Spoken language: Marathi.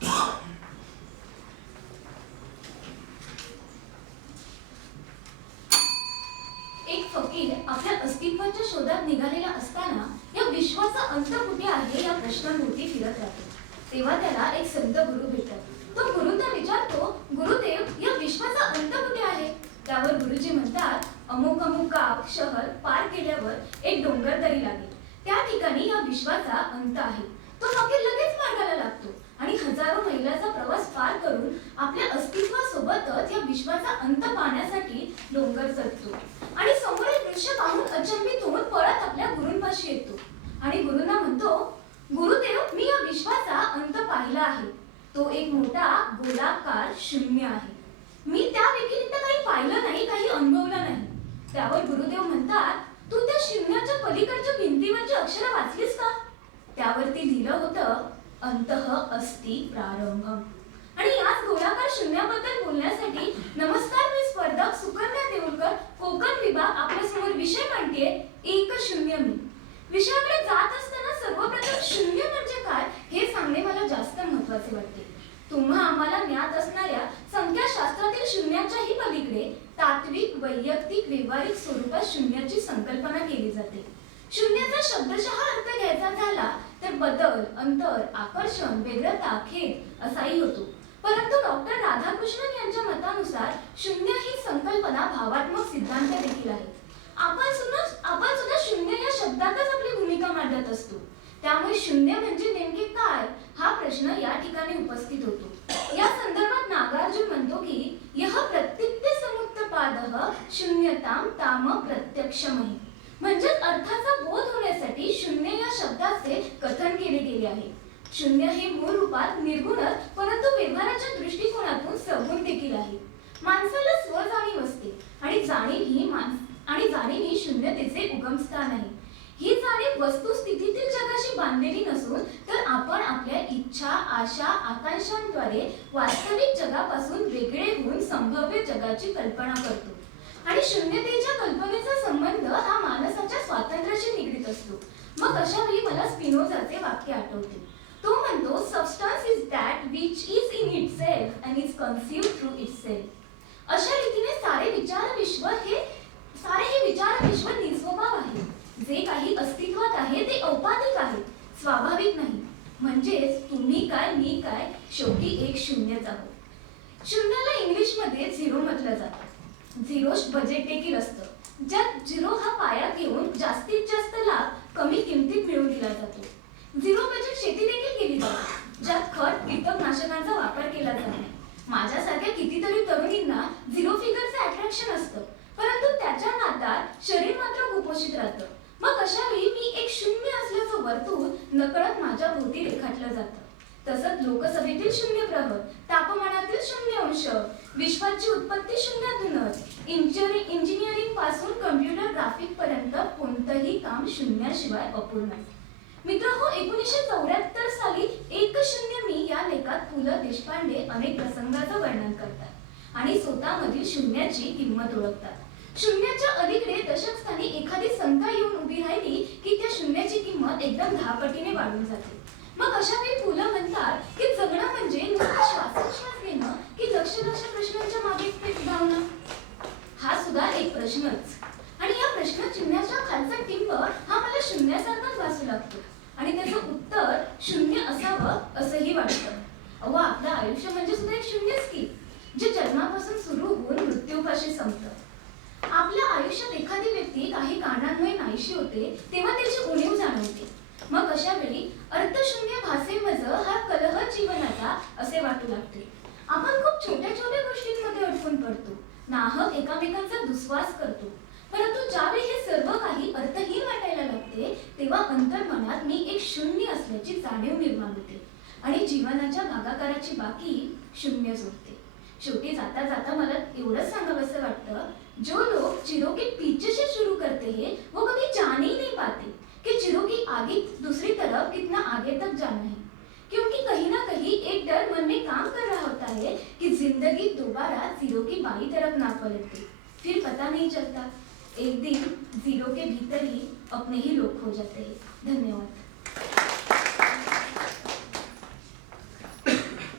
एक फकीर आपल्या अस्तित्वाच्या शोधात निघालेला असताना या विश्वाचा अंत कुठे आहे या प्रश्नाभोवती फिरत राहतो. तेव्हा त्याला एक संत गुरु भेटतात. तो गुरु त्याला विचारतो, गुरुदेव, या विश्वाचा अंत कुठे आहे? त्यावर गुरुजी म्हणतात, अमुक अमुक गाव शहर पार केल्यावर एक डोंगरदरी लागेल, त्या ठिकाणी या विश्वाचा अंत आहे. तो फकीर लगेच मार्गाला लागतो आणि हजारो मैलाचा प्रवास पार करून आपल्या अस्तित्वासोबतच या विश्वाचा अंत पाहण्यासाठी डोंगर चढतो आणि समोरील दृश्य पाहून अचंबित होऊन पळत आपल्या गुरूंपाशी येतो आणि गुरूंना म्हणतो, गुरुदेव, मी या विश्वाचा अंत पाहिला आहे. तो एक मोठा गोलाकार शून्य आहे. मी त्या व्यतिरिक्त काही पाहिलं नाही, काही अनुभवलं नाही. त्यावर गुरुदेव म्हणतात, तू त्या शून्याच्या पलीकडच्या भिंतीवरची अक्षरं वाचलीस का? त्यावरती लिहिलं होतं, अंतः अस्ति प्रारंभम. आणि याच गोलाकार शून्याबद्दल बोलण्यासाठी नमस्कार, मी स्पर्धक सुकन्या देऊळकर, कोकण विभाग आपल्यासमोर विषय मांडतेय, एक शून्य मी. विषयाकडे जात असताना सर्वप्रथम शून्य म्हणजे काय हे सांगणे मला जास्त महत्त्वाचे वाटते. तुम्हा आम्हाला ज्ञात असणाऱ्या संख्याशास्त्रातील शून्याच्याही पलीकडे तात्विक, वैयक्तिक, व्यावहारिक स्वरूपात शून्याची संकल्पना केली जाते. शून्याचा शब्दशः अर्थ घ्यायचा झाला तर बदल, अंतर, आकर्षण, वेगळता, खेद असाही होतो. परंतु डॉक्टर राधाकृष्णन यांच्या मतानुसार शून्य ही संकल्पना भावात्मक सिद्धांत देखील आहे. आपण सुद्धा शून्य या शब्दातच आपली भूमिका मांडत असतो. त्यामुळे शून्य म्हणजे नेमके काय हा प्रश्न या ठिकाणी उपस्थित होतो. या संदर्भात नागार्जुन म्हणतो की यह प्रत्यक्ष समुत्तपादः शून्यताम ताम प्रत्यक्षमहि. म्हणजेच अर्थाचा बोध होण्यासाठी शून्य या शब्दाचे कथन केले गेले आहे. शून्य हे मूळ रूपात निर्गुणच परंतु व्यवहाराच्या दृष्टिकोनातून सगुण देखील आहे. माणसाला स्वजाणीव असते आणि जाणीव ही शून्यतेचे उगमस्थान आहे. ही जाणीव वस्तुस्थितीतील जगाशी बांधलेली नसून तर आपण आपल्या इच्छा, आशा, आकांक्षांद्वारे वास्तविक जगापासून वेगळे होऊन संभाव्य जगाची कल्पना करतो. आणि शून्यतेच्या कल्पनेचा संबंध हा माणसाच्या स्वातंत्र्याशी निगडीत असतो. मग अशा वेळी मला स्पिनोझाचे वाक्य आठवते. तो म्हणतो, substance is that which is in itself and is conceived through itself. अशा रीतीने सारे हे विचार विश्व निस्वभाव आहे. जे काही अस्तित्वात आहे ते औपाधिक आहे, स्वाभाविक नाही. म्हणजेच तुम्ही काय, मी काय, शेवटी एक शून्यच आहोत. शून्याला इंग्लिशमध्ये झिरो म्हटलं जातं. झिरो बजेट देखील असतं, ज्यात झिरो हा पाया घेऊन जास्तीत जास्त लाभ कमी किमतीत मिळवून दिला जातो. झिरो बजेट शेती देखील केली जाते, ज्यात खत, कीटकनाशकांचा वापर केला जातो. माझ्यासारख्या कितीतरी तरुणींना झिरो फिगरचं अट्रॅक्शन असतं, परंतु त्याच्या नादात शरीर मात्र कुपोषित राहतं. मग अशा वेळी मी एक शून्य असल्याचं वर्तुळ नकळत माझ्या भोवती रेखाटलं जातं. तसंच लोकसभेतील शून्य प्रहर, तापमानातील शून्य अंश, विश्वाची उत्पत्ती शून्यातूनच, इंजिनिअरिंग पासून कम्प्युटर ग्राफिक पर्यंत कोणतंही काम शून्याशिवाय अपूर्ण. मित्रहो, 1974 साली एक शून्य मी या लेखात पु ल देशपांडे अनेक प्रसंगाचं वर्णन करतात आणि स्वतःमधील शून्याची किंमत ओळखतात. शून्याच्या अलीकडे दशकस्थानी एखादी संख्या येऊन उभी राहिली की त्या शून्याची किंमत एकदम 10 पटीने वाढून जाते. मग अशा वेळी पु ल म्हणतात की जगणं म्हणजे नुसतं श्वासोच्छ्वास घेणं की लक्ष प्रश्नांच्या मागे धावणं. हा सुद्धा एक प्रश्नच. आणि या प्रश्नचिन्हाच्या खालचा टिंब हा मला शून्यासारखाच भासू लागतो आणि त्याचं उत्तर शून्य असावं असंही वाटतं. अहो, आपलं आयुष्य म्हणजे सुद्धा एक शून्यच की, जे जन्मापासून सुरू होऊन मृत्यूपाशी संपतं. आपल्या आयुष्यात एखादी व्यक्ती काही कारणांमुळे नाहीशी होते तेव्हा त्याची उणीव जाणवते. मग अशा वेळी अर्थशून्य भासे मज हा कलह जीवनाचा असे वाटू लागते. आपण खूप छोट्या छोट्या गोष्टींमध्ये अडकून पडतो, नाहक एकामेकांचा दुस्वास करतो. परंतु ज्यावेळी हे सर्व काही अर्थहीन वाटायला लागते तेव्हा अंतर्मनात मी एक शून्य असल्याची जाणीव निर्माण होते आणि जीवनाच्या भागाकाराची बाकी शून्य जोडते. शेवटी जाता जाता मला एवढंच सांगावंसं वाटतं, जो लोग चिरों के पीछे से शुरू करते हैं वो कभी जान ही नहीं पाते कि चिरों की आगे दूसरी तरफ कितना आगे तक जाना है. क्योंकि कहीं ना कहीं एक डर मन में काम कर रहा होता है कि जिंदगी दोबारा जीरो की बाई तरफ ना पलट दे. फिर पता नहीं चलता, एक दिन जीरो के भीतर ही अपने ही लोग खो जाते हैं. धन्यवाद.